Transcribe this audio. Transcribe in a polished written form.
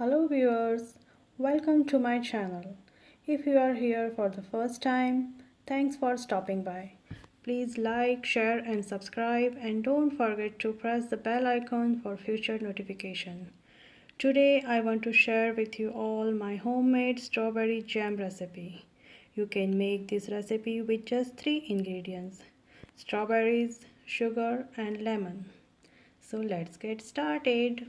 Hello viewers, welcome to my channel. If you are here for the first time, thanks for stopping by. Please like, share and subscribe and don't forget to press the bell icon for future notification. Today I want to share with you all my homemade strawberry jam recipe. You can make this recipe with just 3 ingredients: strawberries, sugar and lemon. So let's get started.